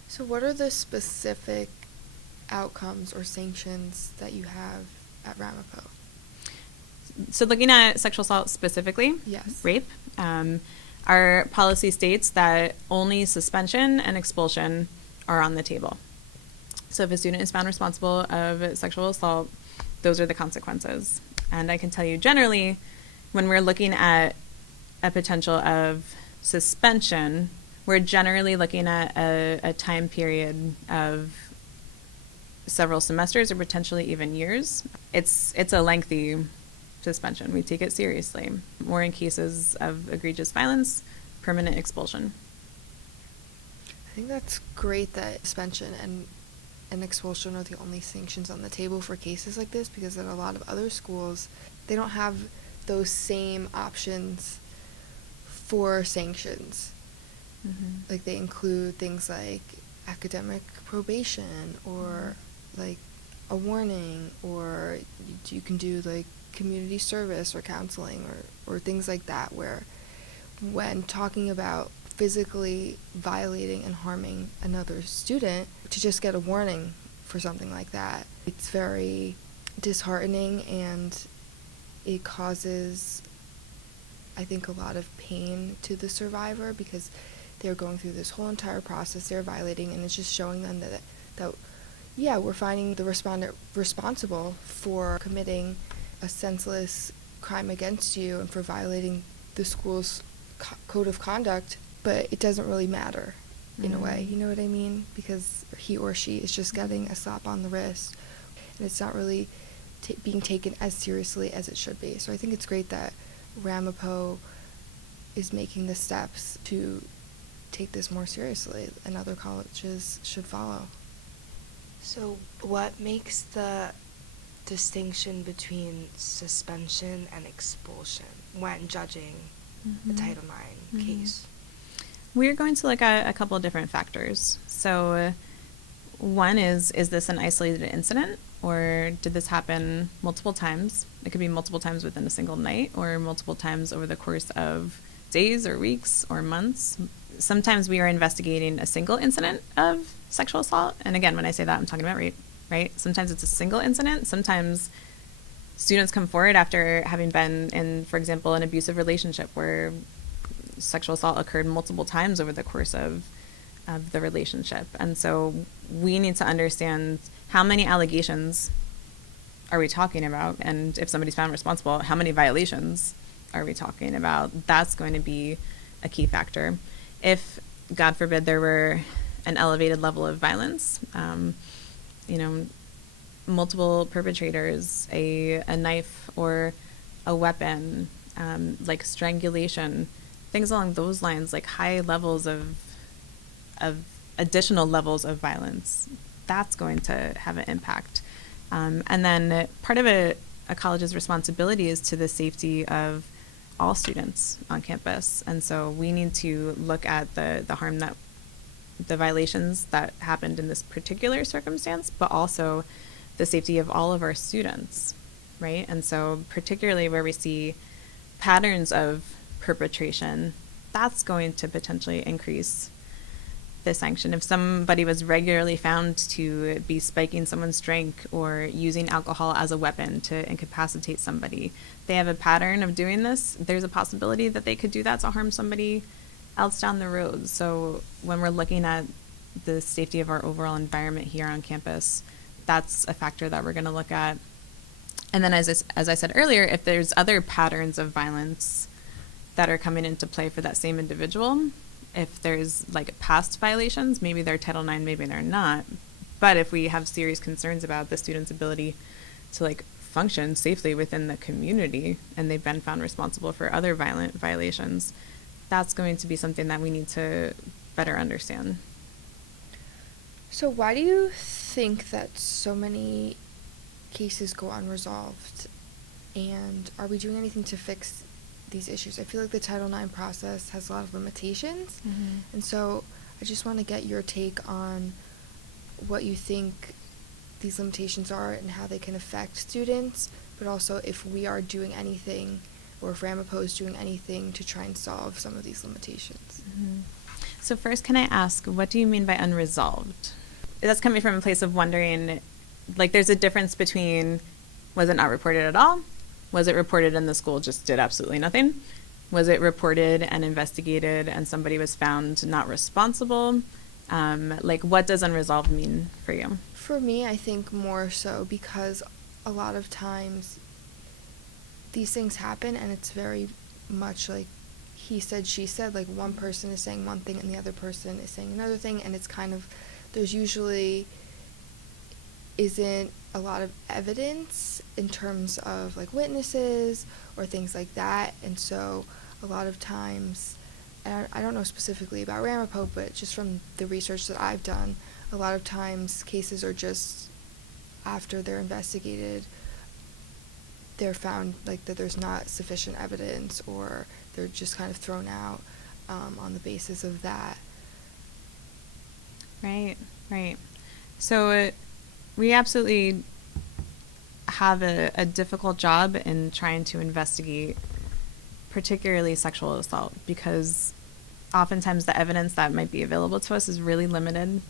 So what are the specific outcomes or sanctions that you have at Ramapo? So looking at sexual assault specifically, Yes. rape, our policy states that only suspension and expulsion are on the table. So if a student is found responsible of sexual assault, those are the consequences. And I can tell you generally, when we're looking at a potential of suspension, we're generally looking at a time period of several semesters or potentially even years. It's a lengthy suspension. We take it seriously. Or in cases of egregious violence, permanent expulsion. I think that's great that suspension and expulsion are the only sanctions on the table for cases like this, because in a lot of other schools, they don't have those same options for sanctions. Mm-hmm. Like, they include things like academic probation, or like a warning, or you can do like community service or counseling, or things like that, where when talking about physically violating and harming another student, to just get a warning for something like that, it's very disheartening, and it causes, I think, a lot of pain to the survivor, because they're going through this whole entire process, they're violating, and it's just showing them that yeah, we're finding the respondent responsible for committing a senseless crime against you and for violating the school's code of conduct, but it doesn't really matter in a way, you know what I mean? Because he or she is just getting a slap on the wrist, and it's not really being taken as seriously as it should be. So I think it's great that Ramapo is making the steps to take this more seriously, and other colleges should follow. So what makes the distinction between suspension and expulsion when judging a Title IX case? We're going to look at a couple of different factors. So one is this an isolated incident, or did this happen multiple times? It could be multiple times within a single night, or multiple times over the course of days or weeks or months. Sometimes we are investigating a single incident of sexual assault. And again, when I say that, I'm talking about rape, right? Sometimes it's a single incident. Sometimes students come forward after having been in, for example, an abusive relationship where sexual assault occurred multiple times over the course of the relationship. And so we need to understand how many allegations are we talking about, and if somebody's found responsible, how many violations are we talking about? That's going to be a key factor. If, God forbid, there were an elevated level of violence, multiple perpetrators, a knife or a weapon, like strangulation, things along those lines, like high levels of additional levels of violence, that's going to have an impact. And then part of a college's responsibility is to the safety of all students on campus. And so we need to look at the harm that the violations that happened in this particular circumstance, but also the safety of all of our students, right? And so particularly where we see patterns of perpetration, that's going to potentially increase the sanction. If somebody was regularly found to be spiking someone's drink or using alcohol as a weapon to incapacitate somebody, they have a pattern of doing this, there's a possibility that they could do that to harm somebody else down the road. So when we're looking at the safety of our overall environment here on campus, that's a factor that we're going to look at. And then as I said earlier, if there's other patterns of violence that are coming into play for that same individual, if there's like past violations, maybe they're Title IX, maybe they're not. But if we have serious concerns about the student's ability to like function safely within the community and they've been found responsible for other violent violations, that's going to be something that we need to better understand. So why do you think that so many cases go unresolved? And are we doing anything to fix these issues? I feel like the Title IX process has a lot of limitations. Mm-hmm. And so I just want to get your take on what you think these limitations are and how they can affect students, but also if we are doing anything or if Ramapo is doing anything to try and solve some of these limitations. Mm-hmm. So first, can I ask, what do you mean by unresolved? That's coming from a place of wondering, like there's a difference between, was it not reported at all? Was it reported and the school just did absolutely nothing? Was it reported and investigated and somebody was found not responsible? Like what does unresolved mean for you? For me, I think more so because a lot of times these things happen and it's very much like he said, she said, like one person is saying one thing and the other person is saying another thing, and it's kind of, there's usually isn't a lot of evidence in terms of like witnesses or things like that. And so a lot of times, and I don't know specifically about Ramapo, but just from the research that I've done, a lot of times cases are just, after they're investigated, they're found like that there's not sufficient evidence, or they're just kind of thrown out on the basis of that. Right. So we absolutely have a difficult job in trying to investigate particularly sexual assault, because oftentimes the evidence that might be available to us is really limited.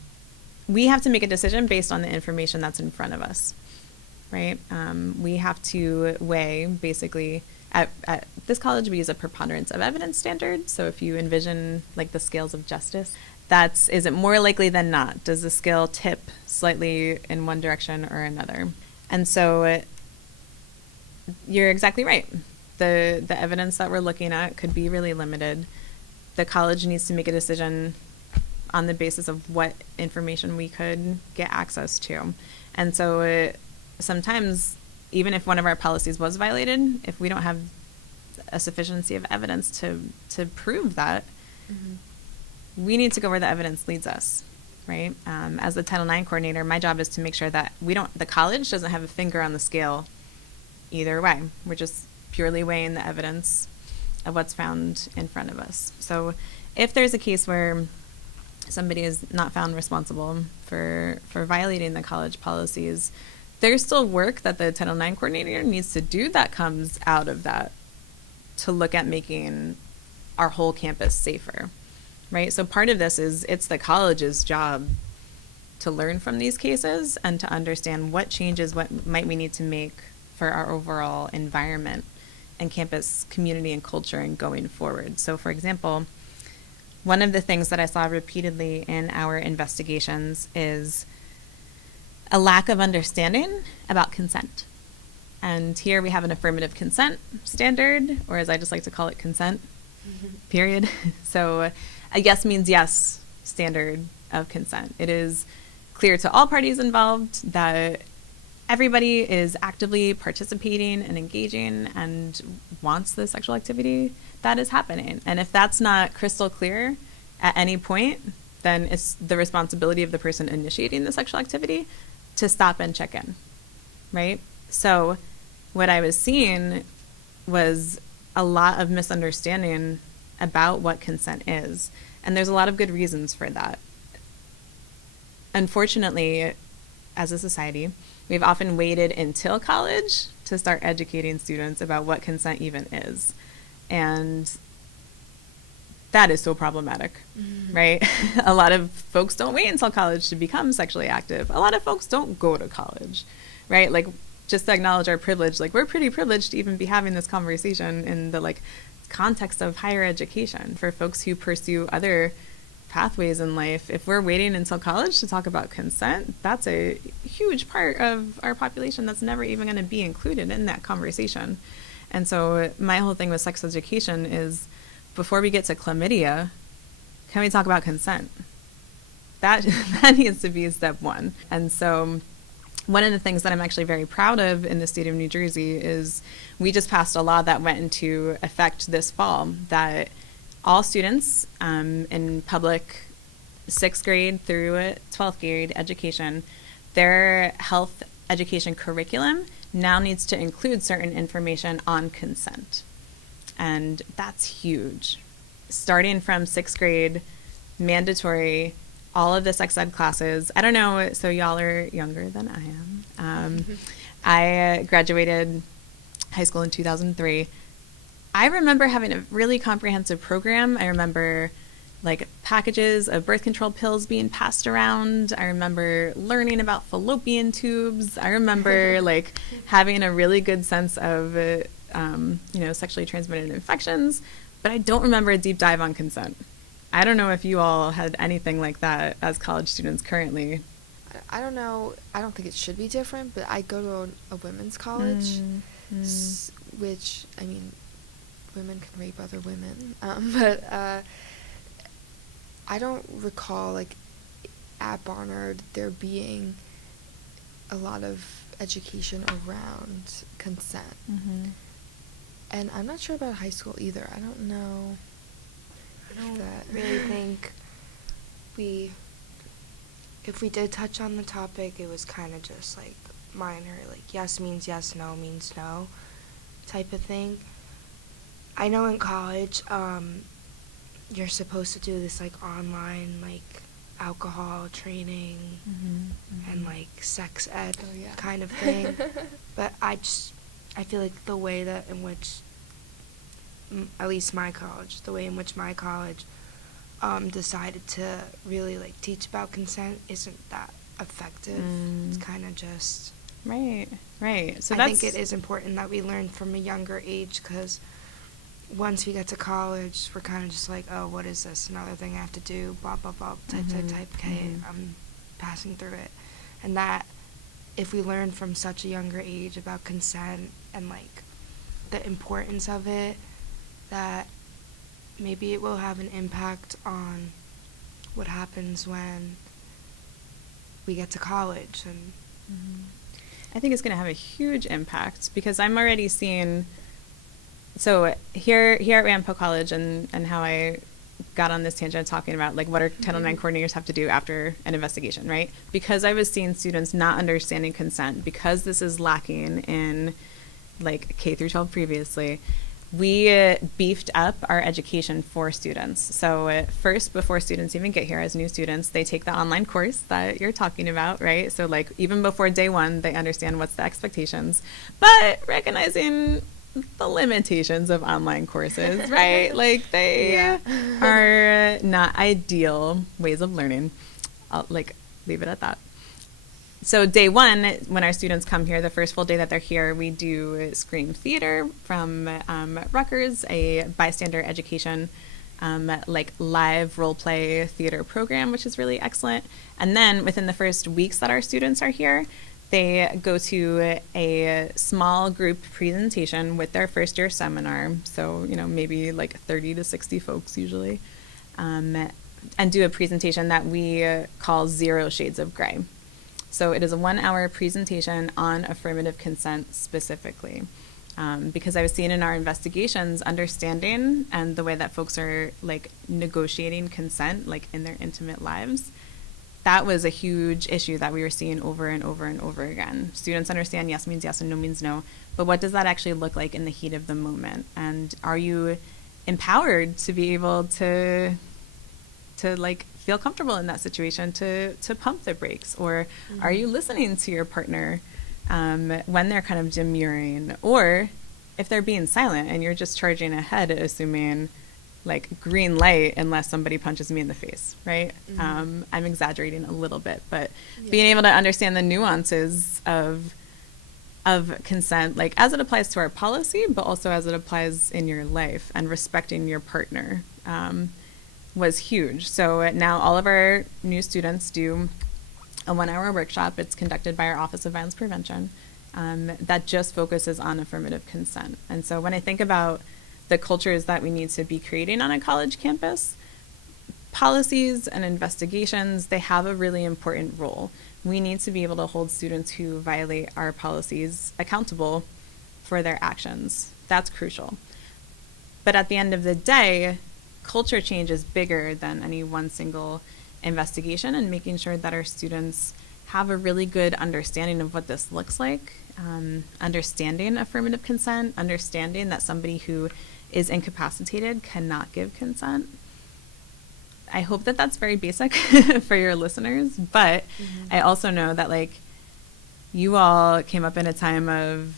We have to make a decision based on the information that's in front of us, right? We have to weigh, basically, at this college we use a preponderance of evidence standard. So if you envision like the scales of justice, is it more likely than not? Does the scale tip slightly in one direction or another? And so you're exactly right. The evidence that we're looking at could be really limited. The college needs to make a decision on the basis of what information we could get access to. And so sometimes, even if one of our policies was violated, if we don't have a sufficiency of evidence to prove that, Mm-hmm. we need to go where the evidence leads us, right? As the Title IX coordinator, my job is to make sure that the college doesn't have a finger on the scale either way. We're just purely weighing the evidence of what's found in front of us. So if there's a case where somebody is not found responsible for violating the college policies, there's still work that the Title IX coordinator needs to do that comes out of that to look at making our whole campus safer, right? So part of this is it's the college's job to learn from these cases and to understand what changes, what might we need to make for our overall environment and campus community and culture and going forward. So for example, one of the things that I saw repeatedly in our investigations is a lack of understanding about consent. And here we have an affirmative consent standard, or as I just like to call it, consent, period. So a yes means yes standard of consent. It is clear to all parties involved that everybody is actively participating and engaging and wants the sexual activity that is happening. And if that's not crystal clear at any point, then it's the responsibility of the person initiating the sexual activity to stop and check in, right? So what I was seeing was a lot of misunderstanding about what consent is. And there's a lot of good reasons for that. Unfortunately, as a society, we've often waited until college to start educating students about what consent even is. And that is so problematic, right? A lot of folks don't wait until college to become sexually active. A lot of folks don't go to college, right? Like, just to acknowledge our privilege, like, we're pretty privileged to even be having this conversation in the, like, context of higher education for folks who pursue other pathways in life. If we're waiting until college to talk about consent, that's a huge part of our population that's never even going to be included in that conversation. And so my whole thing with sex education is, before we get to chlamydia, can we talk about consent? That needs to be step one. And so one of the things that I'm actually very proud of in the state of New Jersey is we just passed a law that went into effect this fall that all students in public 6th grade through 12th grade education, their health education curriculum now needs to include certain information on consent. And that's huge. Starting from 6th grade, mandatory, all of the sex ed classes. I don't know, so y'all are younger than I am. I graduated high school in 2003. I remember having a really comprehensive program. I remember like packages of birth control pills being passed around. I remember learning about fallopian tubes. I remember like having a really good sense of, sexually transmitted infections, but I don't remember a deep dive on consent. I don't know if you all had anything like that as college students currently. I don't know. I don't think it should be different, but I go to a women's college, which, I mean, women can rape other women, but I don't recall, like, at Barnard there being a lot of education around consent. And I'm not sure about high school either. I don't know. I don't really think if we did touch on the topic, it was kind of just like minor, like yes means yes, no means no type of thing. I know in college, you're supposed to do this like online like alcohol training and like sex ed kind of thing. But I feel like the way that in which at least my college decided to really like teach about consent isn't that effective. It's kind of just right. So I think it is important that we learn from a younger age, because once we get to college, we're kind of just like, oh, what is this? Another thing I have to do, blah, blah, blah, type, okay, I'm passing through it. And that, if we learn from such a younger age about consent and, like, the importance of it, that maybe it will have an impact on what happens when we get to college. And I think it's going to have a huge impact, because I'm already seeing... So here at Ramapo College, and how I got on this tangent talking about like what our Title IX coordinators have to do after an investigation, right? Because I was seeing students not understanding consent, because this is lacking in like K through 12 previously, we beefed up our education for students. So first, before students even get here as new students, they take the online course that you're talking about, right? So like even before day one, they understand what's the expectations, but recognizing the limitations of online courses, right? Like they are not ideal ways of learning. I'll like leave it at that. So day one, when our students come here, the first full day that they're here, we do Scream Theater from Rutgers, a bystander education, like live role play theater program, which is really excellent. And then within the first weeks that our students are here, they go to a small group presentation with their first year seminar. So, maybe like 30 to 60 folks usually, and do a presentation that we call 0 Shades of Gray. So it is a 1-hour presentation on affirmative consent specifically. Because I was seeing in our investigations, understanding and the way that folks are like negotiating consent, like in their intimate lives, that was a huge issue that we were seeing over and over and over again. Students understand yes means yes and no means no, but what does that actually look like in the heat of the moment? And are you empowered to be able to like feel comfortable in that situation, to pump the brakes? Or are you listening to your partner when they're kind of demurring? Or if they're being silent and you're just charging ahead, assuming like green light unless somebody punches me in the face, right? Mm-hmm. I'm exaggerating a little bit, but Yeah. being able to understand the nuances of consent, like as it applies to our policy, but also as it applies in your life, and respecting your partner was huge. So now all of our new students do a 1-hour workshop. It's conducted by our Office of Violence Prevention that just focuses on affirmative consent. And so when I think about the cultures that we need to be creating on a college campus, policies and investigations, they have a really important role. We need to be able to hold students who violate our policies accountable for their actions. That's crucial. But at the end of the day, culture change is bigger than any one single investigation, and making sure that our students have a really good understanding of what this looks like, understanding affirmative consent, understanding that somebody who is incapacitated cannot give consent. I hope that that's very basic for your listeners, but I also know that like you all came up in a time of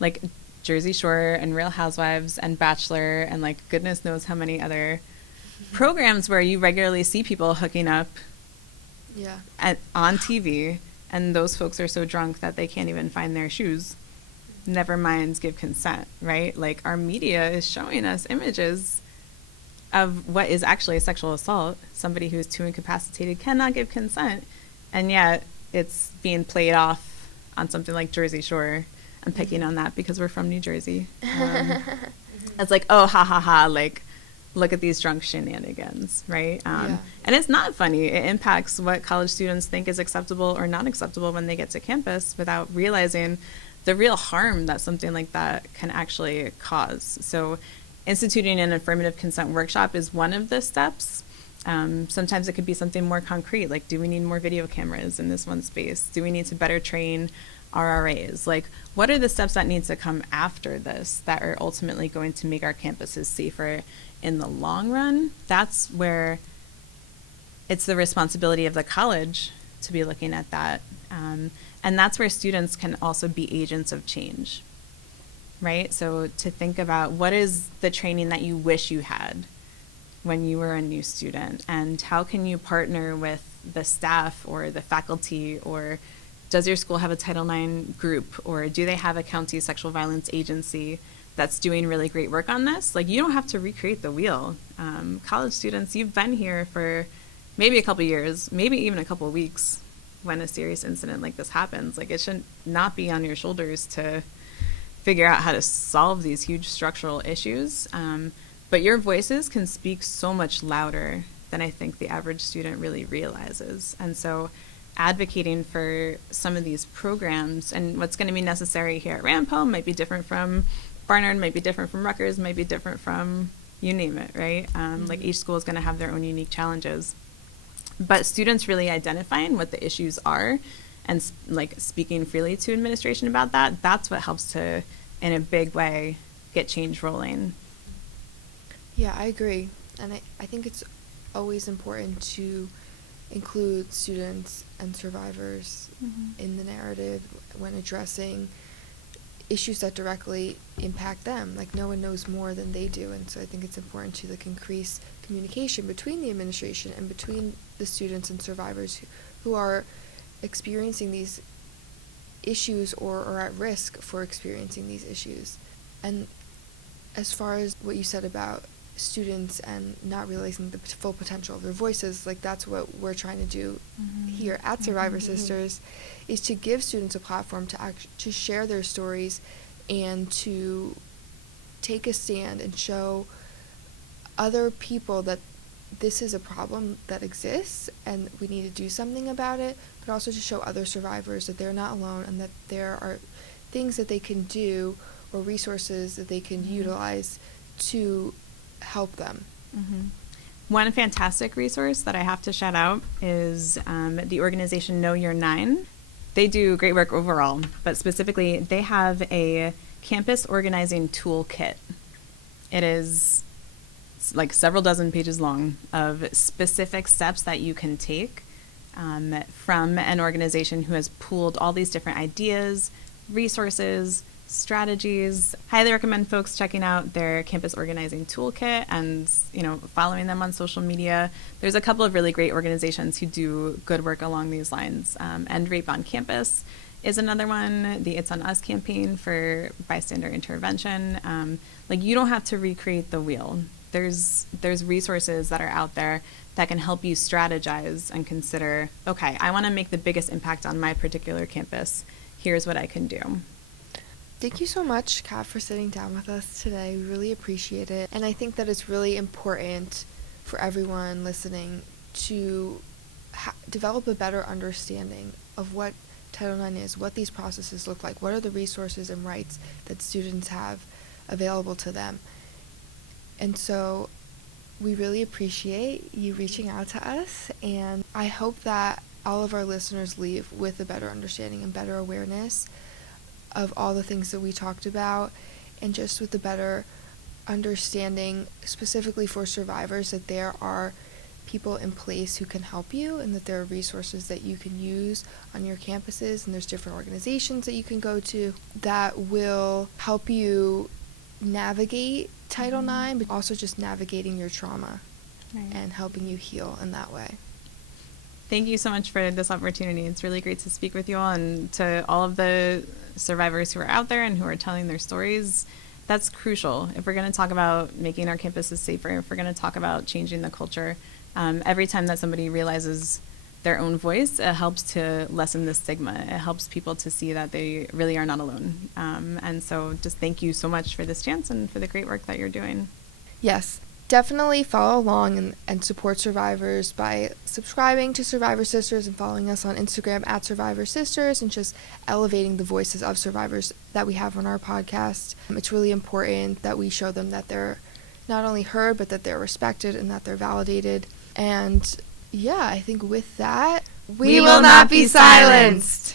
like Jersey Shore and Real Housewives and Bachelor and like goodness knows how many other programs where you regularly see people hooking up Yeah. on TV, and those folks are so drunk that they can't even find their shoes. Never mind give consent, right? Like our media is showing us images of what is actually a sexual assault. Somebody who's too incapacitated cannot give consent, and yet it's being played off on something like Jersey Shore. I'm picking on that because we're from New Jersey. It's like, oh, ha ha ha, like look at these drunk shenanigans, right? Yeah. And it's not funny. It impacts what college students think is acceptable or not acceptable when they get to campus without realizing the real harm that something like that can actually cause. So instituting an affirmative consent workshop is one of the steps. Sometimes it could be something more concrete, like do we need more video cameras in this one space? Do we need to better train RRAs? Like what are the steps that need to come after this that are ultimately going to make our campuses safer in the long run? That's where it's the responsibility of the college to be looking at that. And that's where students can also be agents of change, right? So to think about what is the training that you wish you had when you were a new student, and how can you partner with the staff or the faculty, or does your school have a Title IX group, or do they have a county sexual violence agency that's doing really great work on this? Like you don't have to recreate the wheel. College students, you've been here for maybe a couple years, maybe even a couple weeks when a serious incident like this happens. Like it should not be on your shoulders to figure out how to solve these huge structural issues. But your voices can speak so much louder than I think the average student really realizes. And so advocating for some of these programs and what's going to be necessary here at Ramapo might be different from Barnard, might be different from Rutgers, might be different from you name it, right? Like each school is going to have their own unique challenges. But students really identifying what the issues are and like speaking freely to administration about that, that's what helps to, in a big way, get change rolling. Yeah, I agree. And I think it's always important to include students and survivors in the narrative when addressing issues that directly impact them. Like no one knows more than they do, and so I think it's important to like increase communication between the administration and between the students and survivors who are experiencing these issues or are at risk for experiencing these issues. And as far as what you said about students and not realizing the full potential of their voices, like that's what we're trying to do here at Survivor Sisters, is to give students a platform to share their stories and to take a stand and show other people that this is a problem that exists and we need to do something about it, but also to show other survivors that they're not alone and that there are things that they can do or resources that they can utilize to help them. One fantastic resource that I have to shout out is the organization Know Your 9. They do great work overall, but specifically they have a campus organizing toolkit. It is like several dozen pages long of specific steps that you can take from an organization who has pooled all these different ideas, resources, strategies. Highly recommend folks checking out their campus organizing toolkit and, following them on social media. There's a couple of really great organizations who do good work along these lines. End Rape on Campus is another one. The It's on Us campaign for bystander intervention. You don't have to recreate the wheel. There's resources that are out there that can help you strategize and consider, okay, I want to make the biggest impact on my particular campus. Here's what I can do. Thank you so much, Kat, for sitting down with us today. We really appreciate it. And I think that it's really important for everyone listening to develop a better understanding of what Title IX is, what these processes look like, what are the resources and rights that students have available to them. And so we really appreciate you reaching out to us, and I hope that all of our listeners leave with a better understanding and better awareness of all the things that we talked about, and just with a better understanding specifically for survivors that there are people in place who can help you, and that there are resources that you can use on your campuses, and there's different organizations that you can go to that will help you navigate Title IX, but also just navigating your trauma and helping you heal in that way. Thank you so much for this opportunity. It's really great to speak with you all, and to all of the survivors who are out there and who are telling their stories. That's crucial. If we're going to talk about making our campuses safer, if we're going to talk about changing the culture, every time that somebody realizes their own voice, it helps to lessen the stigma. It helps people to see that they really are not alone. And so just thank you so much for this chance and for the great work that you're doing. Yes, definitely follow along and support survivors by subscribing to Survivor Sisters and following us on Instagram at Survivor Sisters, and just elevating the voices of survivors that we have on our podcast. It's really important that we show them that they're not only heard, but that they're respected and that they're validated. And yeah, I think with that, we will not be silenced.